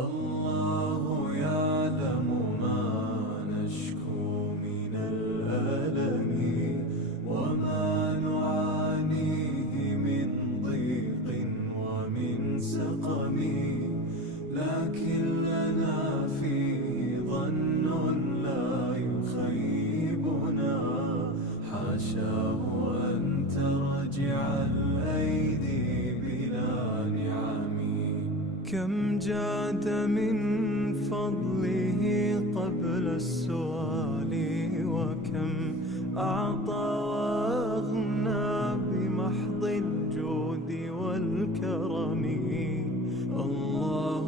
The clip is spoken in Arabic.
الله يعلم ما نشكو من الألم وما نعانيه من ضيق ومن سقم، لكن لنا فيه ظن لا يخيبنا، حاشاه أن ترجع الأيدي بلا نعم. كم جاد من فضله قبل السؤال، وكم أعطى وأغنى بمحض الجود والكرم. الله